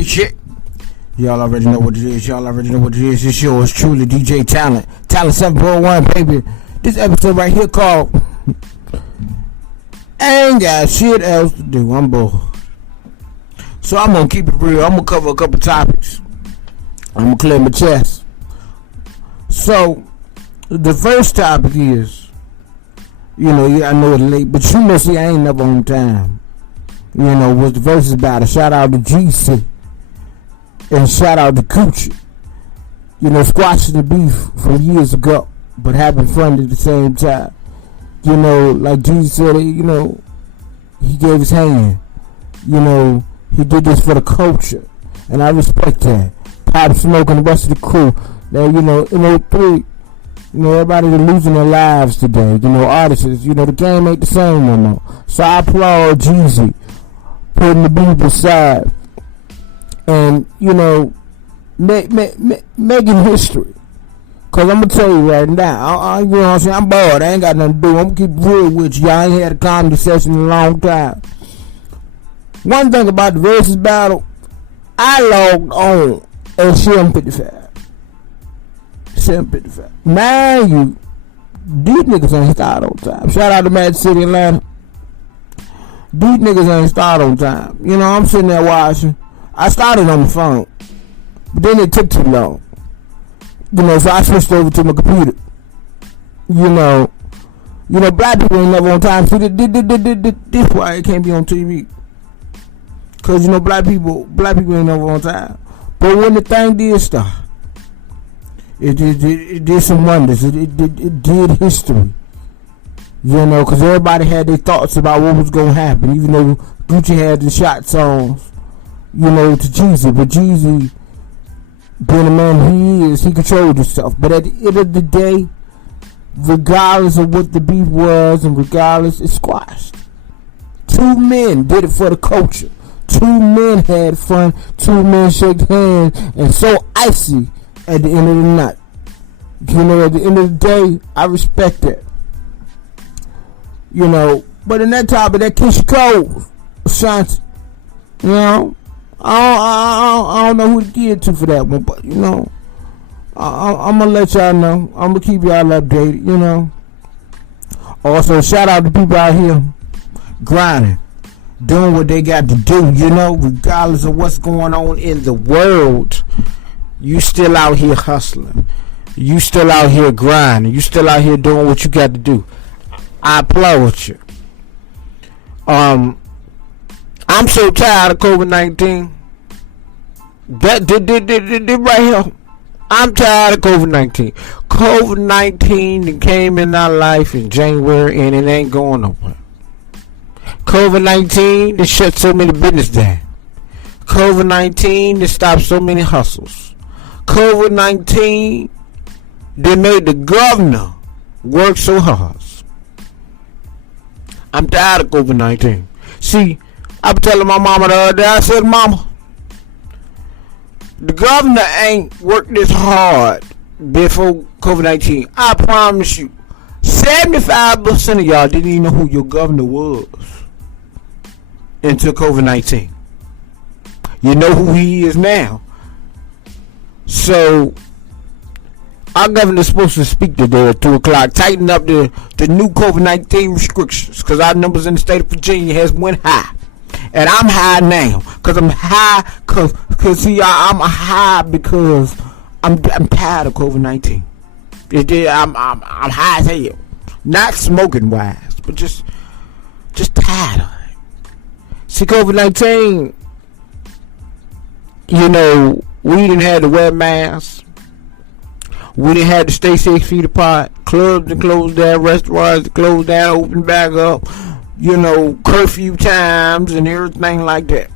Shit. Y'all already know what it is. It's yours truly, DJ Talent. Talent 741, baby. This episode right here called I Ain't Got Shit Else to Do. I'm bored. So I'm going to keep it real. I'm going to cover a couple topics. I'm going to clear my chest. So, the first topic is, I know it's late, but you know, see, I ain't never on time. Was the verses battle. Shout out to GC. And shout out to Coochie. Squashing the beef from years ago, but having fun at the same time. Like Jesus said, he gave his hand. He did this for the culture. And I respect that. Pop Smoke and the rest of the crew. Now, in 03, everybody is losing their lives today. Artists, the game ain't the same no more. So I applaud Jeezy putting the beef aside and, making history. Cause I'm gonna tell you right now, I'm bored. I ain't got nothing to do. I'm gonna keep real with you. I ain't had a comedy session in a long time. One thing about the versus battle, I logged on at 7:55. 7:55. Man, these niggas ain't start on time. Shout out to Magic City, Atlanta. These niggas ain't start on time. I'm sitting there watching. I started on the phone, but then it took too long. So I switched over to my computer. Black people ain't never on time. See, this why it can't be on TV. Cause black people ain't never on time. But when the thing did start, it did some wonders. It did history. Cause everybody had their thoughts about what was gonna happen. Even though Gucci had the shot songs, to Jeezy, but Jeezy, being the man he is, he controlled himself. But at the end of the day, regardless of what the beef was and regardless, it squashed. Two men did it for the culture. Two men had fun. Two men shook hands and so icy at the end of the night. At the end of the day, I respect that. But in that topic, that Keisha Cole, Ashanti, I don't know who to give to for that one, but I'm gonna let y'all know. I'm gonna keep y'all updated. Also, shout out to people out here grinding, doing what they got to do. Regardless of what's going on in the world, you still out here hustling. You still out here grinding. You still out here doing what you got to do. I applaud you. I'm so tired of COVID-19. That did right here. I'm tired of COVID-19. COVID-19 came in our life in January and it ain't going nowhere. COVID-19 that shut so many business down. COVID-19 that stopped so many hustles. COVID-19 that made the governor work so hard. I'm tired of COVID-19. See, I was telling my mama the other day, I said, Mama, the governor ain't worked this hard before COVID-19. I promise you, 75% of y'all didn't even know who your governor was until COVID-19. You know who he is now. So, our governor's supposed to speak today at 2 o'clock, tighten up the new COVID-19 restrictions, because our numbers in the state of Virginia has went high. And I'm high now, because I'm high, I'm high because I'm tired of COVID-19. I'm high as hell. Not smoking wise, but just tired of it. See, COVID-19, we didn't have to wear masks. We didn't have to stay 6 feet apart. Clubs to close down, restaurants to close down, open back up. Curfew times and everything like that.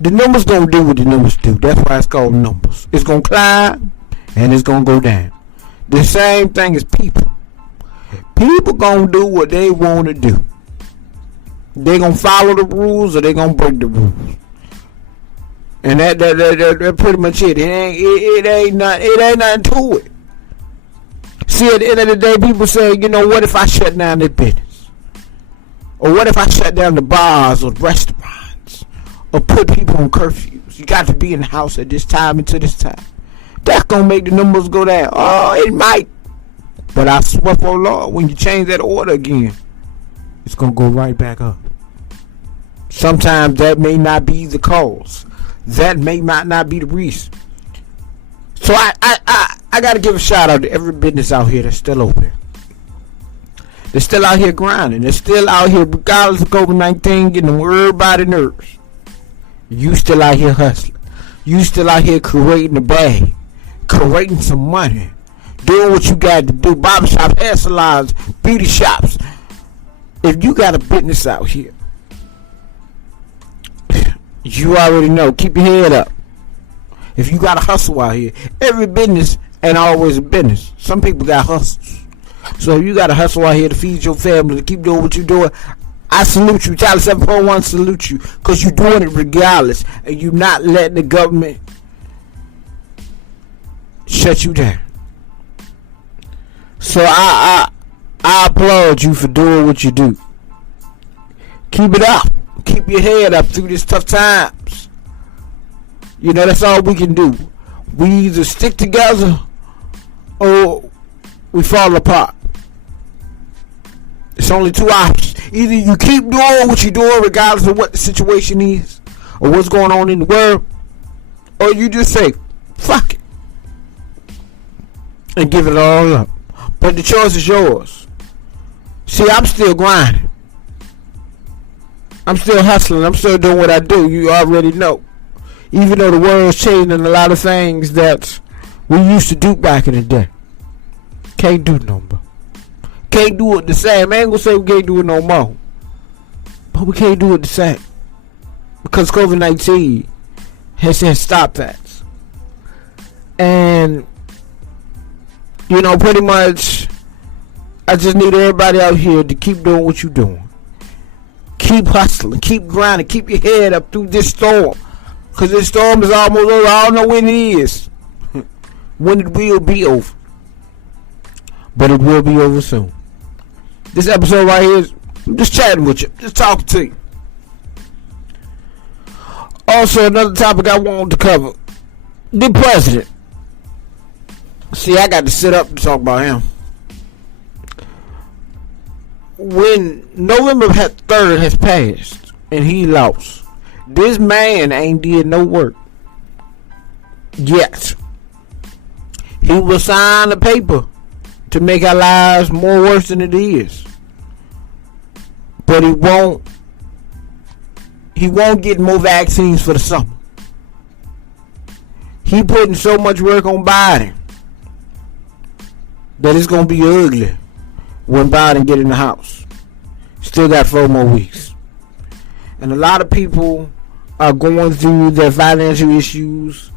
The numbers gonna do what the numbers do. That's why it's called numbers. It's gonna climb and it's gonna go down. The same thing as people. People gonna do what they want to do. They gonna follow the rules or they gonna break the rules. And that pretty much it. It ain't nothing to it. See, at the end of the day, people say, what if I shut down this business? Or what if I shut down the bars or restaurants? Or put people on curfews? You got to be in the house at this time until this time. That's gonna make the numbers go down. Oh, it might. But I swear for Lord, when you change that order again, it's gonna go right back up. Sometimes that may not be the cause. That may not be the reason. So I gotta give a shout out to every business out here that's still open. They're still out here grinding. They're still out here, regardless of COVID-19, getting on everybody's nerves. You still out here hustling. You still out here creating a bag, creating some money, doing what you got to do. Barbershops, hair salons, beauty shops. If you got a business out here, you already know. Keep your head up. If you got a hustle out here, every business ain't always a business. Some people got hustles. So if you got a hustle out here to feed your family, to keep doing what you're doing, I salute you. Charlie 741 salute you, because you're doing it regardless, and you're not letting the government shut you down. So I applaud you for doing what you do. Keep it up. Keep your head up through these tough times. You know, that's all we can do. We either stick together or we fall apart. It's only two options. Either you keep doing what you're doing regardless of what the situation is or what's going on in the world, or you just say, fuck it, and give it all up. But the choice is yours. See, I'm still grinding. I'm still hustling. I'm still doing what I do. You already know. Even though the world's changing a lot of things that we used to do back in the day. Can't do no more. Can't do it the same. I ain't gonna say we can't do it no more, but we can't do it the same because COVID-19 has stopped that. And you know, pretty much, I just need everybody out here to keep doing what you're doing. Keep hustling, keep grinding, keep your head up through this storm, because this storm is almost over. I don't know when it is, when it will be over, but it will be over soon. This episode right here is I'm just chatting with you, just talking to you. Also, another topic I wanted to cover: the president. See, I got to sit up and talk about him. When November 3rd has passed and he lost, this man ain't did no work yet. He will sign a paper to make our lives more worse than it is, but he won't get more vaccines for the summer. He putting so much work on Biden that it's gonna be ugly when Biden get in the house. Still got 4 more weeks, and a lot of people are going through their financial issues,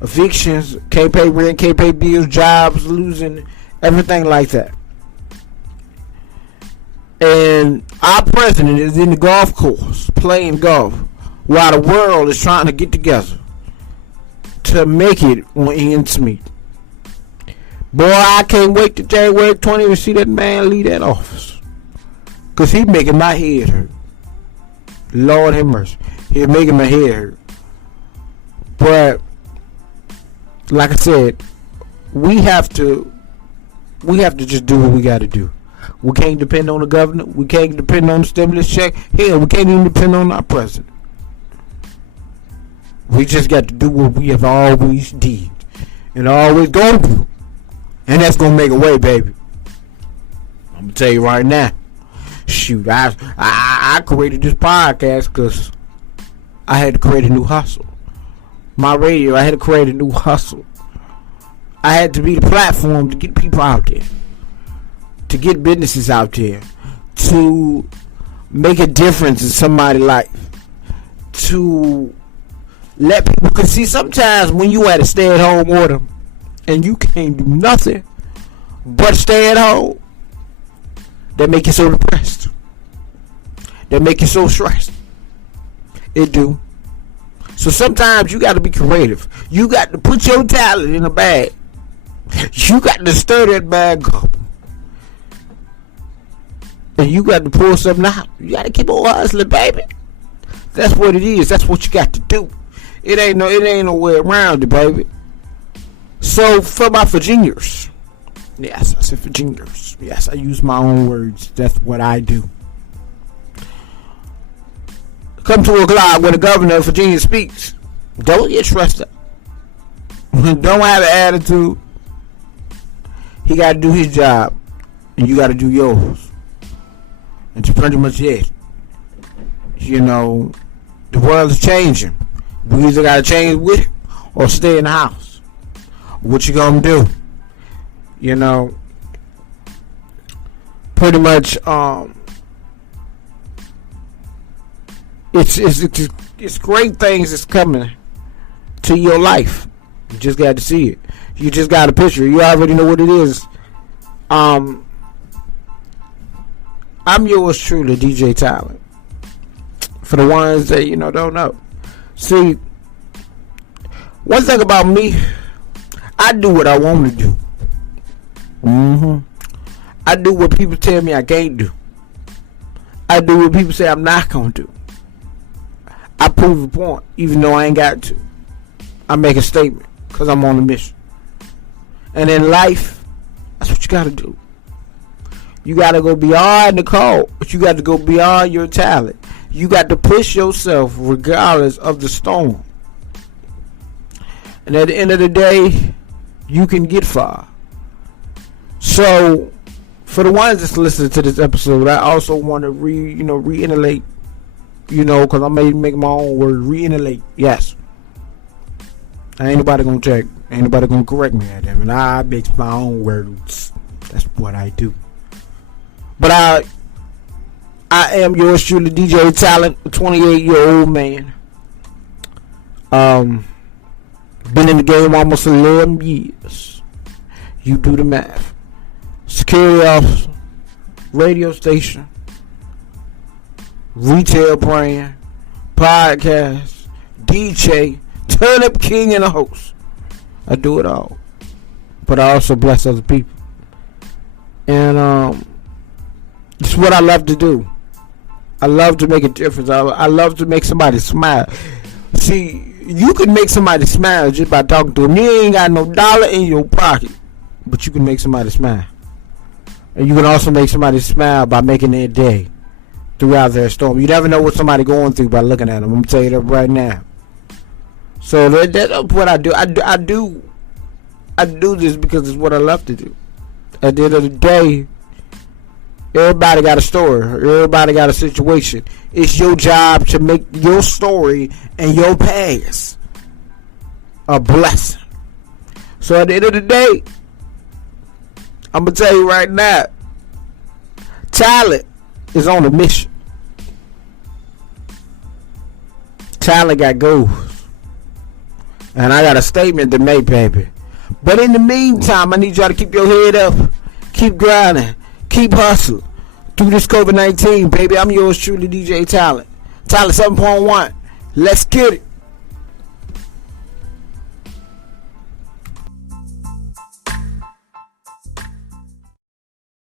evictions, can't pay rent, can't pay bills, jobs, losing everything like that. And our president is in the golf course playing golf while the world is trying to get together to make it on ends meet. Boy, I can't wait to January 20th to see that man leave that office, because he's making my head hurt. Lord have mercy. He's making my head hurt. But like I said, we have to just do what we got to do. We can't depend on the governor. We can't depend on the stimulus check. Hell, we can't even depend on our president. We just got to do what we have always did and always gonna do, and that's gonna make a way, baby. I'm gonna tell you right now. Shoot, I created this podcast because I had to create a new hustle. My radio, I had to create a new hustle. I had to be the platform to get people out there, to get businesses out there, to make a difference in somebody's life, to let people, because see, sometimes when you at a stay-at-home order and you can't do nothing but stay at home, that make you so depressed, that make you so stressed. It do. So sometimes you got to be creative. You got to put your talent in a bag. You got to stir that bag up, and you got to pull something out. You got to keep on hustling, baby. That's what it is. That's what you got to do. It ain't no way around it, baby. So for my Virginians, yes, I said Virginians. Yes, I use my own words. That's what I do. Come 2 o'clock when the governor of Virginia speaks. Don't get stressed up. Don't have an attitude. He got to do his job, and you got to do yours. It's pretty much it. You know, the world is changing. We either got to change with it or stay in the house. What you gonna do? You know, pretty much. It's great things that's coming to your life. You just got to see it. You just got a picture. You already know what it is. I'm yours truly, DJ Talent. For the ones that don't know. See, one thing about me, I do what I want to do. I do what people tell me I can't do. I do what people say I'm not gonna do. I prove a point, even though I ain't got to. I make a statement, because I'm on a mission. And in life, that's what you got to do. You got to go beyond the call, but you got to go beyond your talent. You got to push yourself regardless of the storm. And at the end of the day, you can get far. So, for the ones that's listening to this episode, I also want to reiterate, because I may make my own word, reiterate. Yes. Ain't nobody gonna check. Ain't nobody gonna correct me at that. And I make my own words. That's what I do. But I am yours truly, DJ Talent, a 28-year-old man. Been in the game almost 11 years. You do the math. Security officer, radio station, retail brand, podcast, DJ, turn up king, and a host. I do it all. But I also bless other people. And it's what I love to do. I love to make a difference. I love to make somebody smile. See, you can make somebody smile just by talking to them. You ain't got no dollar in your pocket, but you can make somebody smile. And you can also make somebody smile by making their day throughout their storm. You never know what somebody going through by looking at them. I'm going to tell you that right now. So that's what I do. I do this because it's what I love to do. At the end of the day, everybody got a story. Everybody got a situation. It's your job to make your story and your past a blessing. So at the end of the day, I'm going to tell you right now, talent is on a mission. Talent got goals. And I got a statement to make, baby. But in the meantime, I need y'all to keep your head up. Keep grinding. Keep hustling. Through this COVID-19, baby. I'm yours truly, DJ Talent. Talent 7.1. Let's get it.